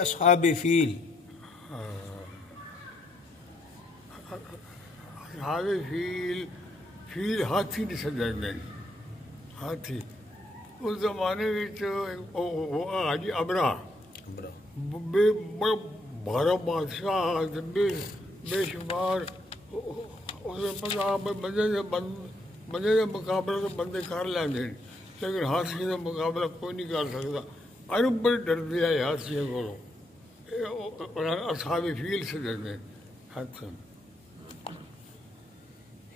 اصحاب فیل. اصحاب فیل ہاتھی نہیں سمجھتے. ہاتھی اس زمانے حاجی ابرا بڑا بھارا بادشاہ بے شمار بندے کا مقابلہ تو بندے کر لیندے لیکن ہاتھی کا مقابلہ کوئی نہیں کر سکتا. عرب بڑے ڈردے آئے ہاتھیوں کو. اصحاب فیل سے ڈرتے ہاتھیوں.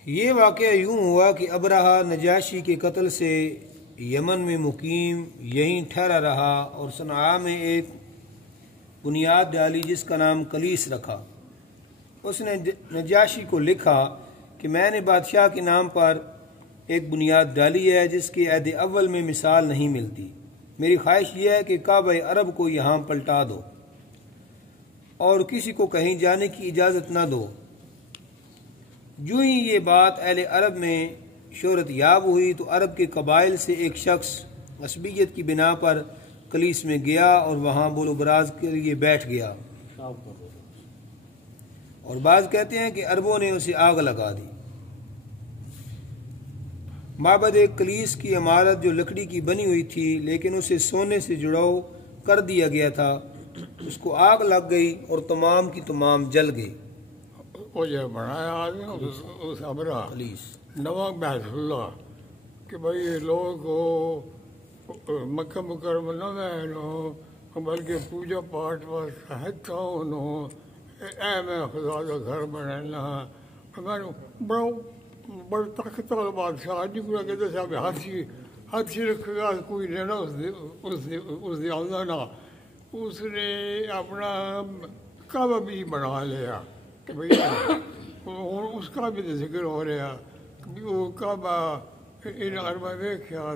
یہ واقعہ یوں ہوا کہ ابرہہ نجاشی کے قتل سے یمن میں مقیم یہیں ٹھہرا رہا اور صنعاء میں ایک بنیاد ڈالی جس کا نام کلیس رکھا. اس نے نجاشی کو لکھا کہ میں نے بادشاہ کے نام پر ایک بنیاد ڈالی ہے جس کی عہد اول میں مثال نہیں ملتی. میری خواہش یہ ہے کہ کعبہ عرب کو یہاں پلٹا دو اور کسی کو کہیں جانے کی اجازت نہ دو. جو ہی یہ بات اہل عرب میں شہرت یاب ہوئی تو عرب کے قبائل سے ایک شخص عصبیت کی بنا پر کلیس میں گیا اور وہاں بول و براز کے لیے بیٹھ گیا. اور بعض کہتے ہیں کہ عربوں نے اسے آگ لگا دی. معبد کلیس کی عمارت جو لکڑی کی بنی ہوئی تھی لیکن اسے سونے سے جڑاؤ کر دیا گیا تھا اس کو آگ لگ گئی اور تمام کی تمام جل گئی. وہ جو بنایا آدمی اس ابرا نواں بیت اللہ کہ بھائی لوگ مکہ مکرمہ نہ بلکہ پوجا پاٹ واسطہ اے میں خدا کا گھر بنانا. میں بڑا طاقت والا بادشاہ نہیں پورا کہتے صاحب ہاتھی رکھے گا کوئی لینا اس دی آمدہ. اس نے اپنا کعبہ بھی بنا لیا کہ بھئی اس کا بھی ذکر ہو رہا کہ وہ کعبہ ان عربہ ویکھیا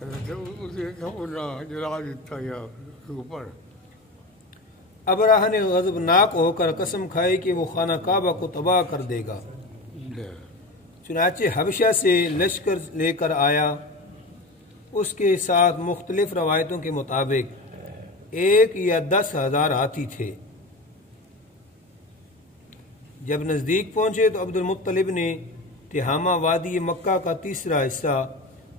اسے جلا دیتا یا اوپر. ابرہہ نے غضبناک ہو کر قسم کھائی کہ وہ خانہ کعبہ کو تباہ کر دے گا. چنانچہ حبشہ سے لشکر لے کر آیا. اس کے ساتھ مختلف روایتوں کے مطابق 1 یا 10,000 ہاتھی تھے. جب نزدیک پہنچے تو عبد المطلب نے تہامہ وادی مکہ کا تیسرا حصہ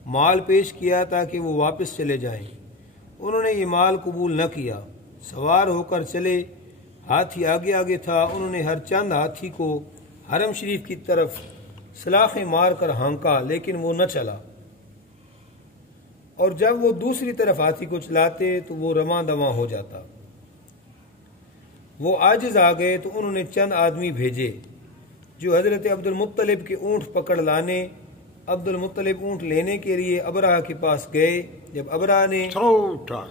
مال پیش کیا تاکہ وہ واپس چلے جائیں. انہوں نے یہ مال قبول نہ کیا. سوار ہو کر چلے. ہاتھی آگے آگے تھا. انہوں نے ہر چند ہاتھی کو حرم شریف کی طرف سلاخیں مار کر ہانکا لیکن وہ نہ چلا. اور جب وہ دوسری طرف ہاتھی کو چلاتے تو وہ رواں دواں ہو جاتا. وہ عاجز آ گئے تو انہوں نے چند آدمی بھیجے جو حضرت عبد المطلب کے اونٹ پکڑ لانے. عبد المطلب اونٹ لینے کے لیے ابرہہ کے پاس گئے. جب ابرہہ نے سو اٹھا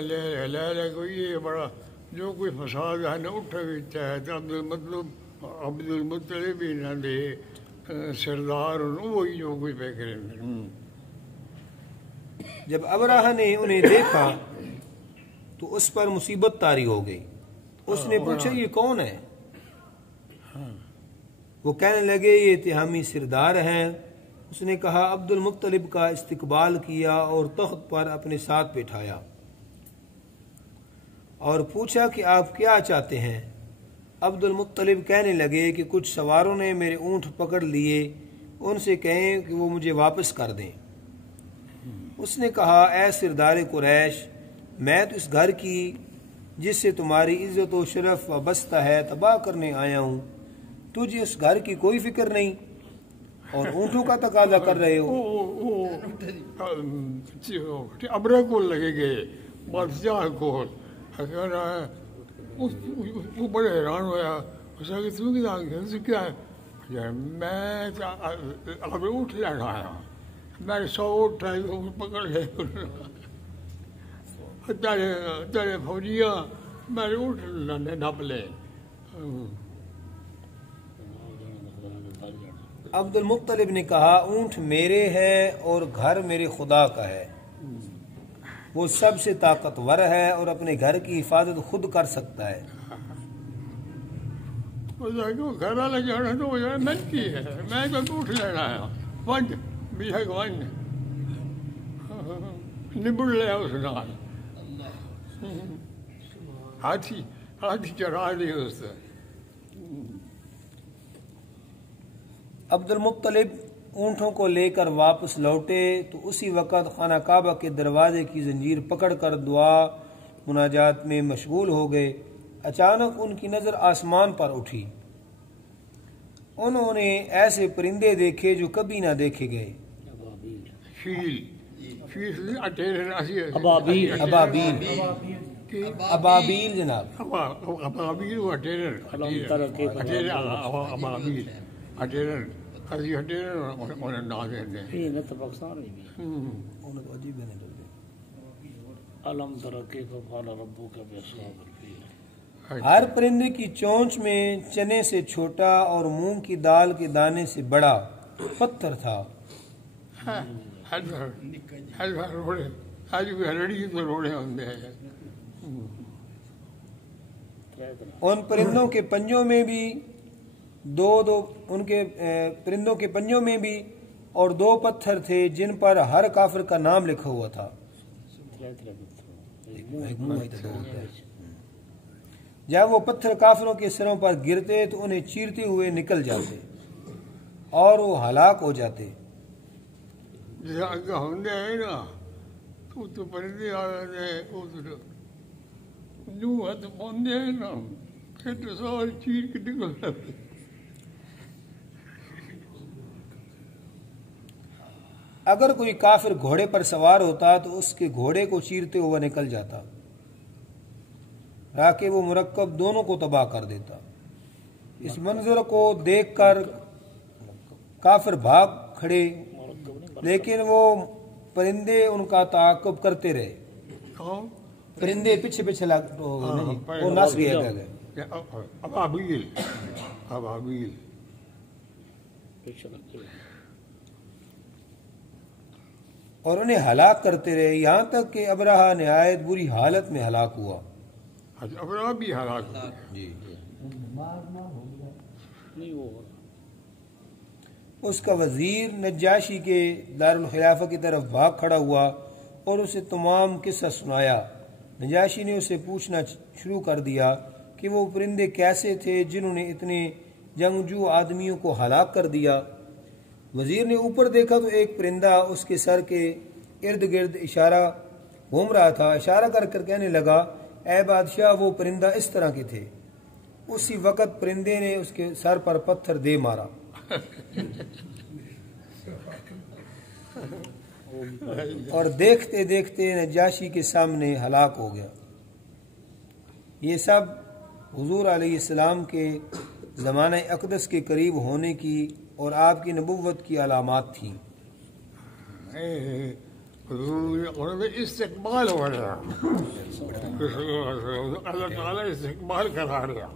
لے کوئی یہ بڑا جو کوئی فساد ہے نہ اٹھا بھی چاہے تو عبد المطلب ہی نہ دے سردار وہی جو کوئی پہ کریں. جب ابرہہ نے انہیں دیکھا تو اس پر مصیبت طاری ہو گئی. اس نے پوچھا یہ کون ہے؟ وہ کہنے لگے یہ تہامی سردار ہیں. اس نے کہا عبد المطلب کا استقبال کیا اور تخت پر اپنے ساتھ بٹھایا اور پوچھا کہ آپ کیا چاہتے ہیں؟ عبد المطلب کہنے لگے کہ کچھ سواروں نے میرے اونٹ پکڑ لیے. ان سے کہیں کہ وہ مجھے واپس کر دیں. اس نے کہا اے سردار قریش میں تو اس گھر کی جس سے تمہاری عزت و شرف وابستہ ہے تباہ کرنے آیا ہوں. تجھے اس گھر کی کوئی فکر نہیں اور اونٹوں کا تقاضا کر رہے ہو. ابرہ کو لگے گئے بادشاہ کو وہ بڑے حیران ہوا. اس نے کیا ہے؟ میں اب اٹھ لینا آیا. میں 100 اٹھائے پکڑ لے تیرے فوجیاں میں اٹھ ڈھپ لے. عبد المطلب نے کہا اونٹ میرے ہے اور گھر میرے خدا کا ہے. وہ سب سے طاقتور ہے اور اپنے گھر کی حفاظت خود کر سکتا ہے. گھر والا جانا تو میں کی ہے میں تو اٹھ لینا ہے ونج بھی ہے ون نبڑ لیا اس نال ہاتھی چڑھا دی اس سے. عبد المطلب اونٹوں کو لے کر واپس لوٹے تو اسی وقت خانہ کعبہ کے دروازے کی زنجیر پکڑ کر دعا مناجات میں مشغول ہو گئے. اچانک ان کی نظر آسمان پر اٹھی. انہوں نے ایسے پرندے دیکھے جو کبھی نہ دیکھے گئے. ابابیل جناب. ہر پرندے کی چونچ میں چنے سے چھوٹا اور مونگ کی دال کے دانے سے بڑا پتھر تھا. ان پرندوں کے پنجوں میں بھی پرندوں کے پنجوں میں بھی اور 2 پتھر تھے جن پر ہر کافر کا نام لکھا ہوا تھا. جب وہ پتھر کافروں کے سروں پر گرتے تو انہیں چیرتے ہوئے نکل جاتے اور وہ ہلاک ہو جاتے. اگر کوئی کافر گھوڑے پر سوار ہوتا تو اس کے گھوڑے کو چیرتے ہوا نکل جاتا تاکہ وہ مرکب دونوں کو تباہ کر دیتا. اس منظر کو دیکھ کر کافر بھاگ کھڑے لیکن وہ پرندے ان کا تعاقب کرتے رہے. پرندے پیچھے وہ نس گئے. اور انہیں ہلاک کرتے رہے یہاں تک کہ ابرہا نہایت بری حالت میں ہلاک ہوا. ابرہا بھی ہلاک ہوا. اس کا وزیر نجاشی کے دارالخلافہ کی طرف بھاگ کھڑا ہوا اور اسے تمام قصہ سنایا. نجاشی نے اسے پوچھنا شروع کر دیا کہ وہ پرندے کیسے تھے جنہوں نے اتنے جنگجو آدمیوں کو ہلاک کر دیا. وزیر نے اوپر دیکھا تو ایک پرندہ اس کے سر کے ارد گرد اشارہ گھوم رہا تھا. اشارہ کر کر کہنے لگا اے بادشاہ وہ پرندہ اس طرح کے تھے. اسی وقت پرندے نے اس کے سر پر پتھر دے مارا. اور دیکھتے دیکھتے نجاشی کے سامنے ہلاک ہو گیا. یہ سب حضور علیہ السلام کے زمانہ اقدس کے قریب ہونے کی اور آپ کی نبوت کی علامات تھیں. استقبال ہو رہا اللہ تعالیٰ استقبال کرا رہا.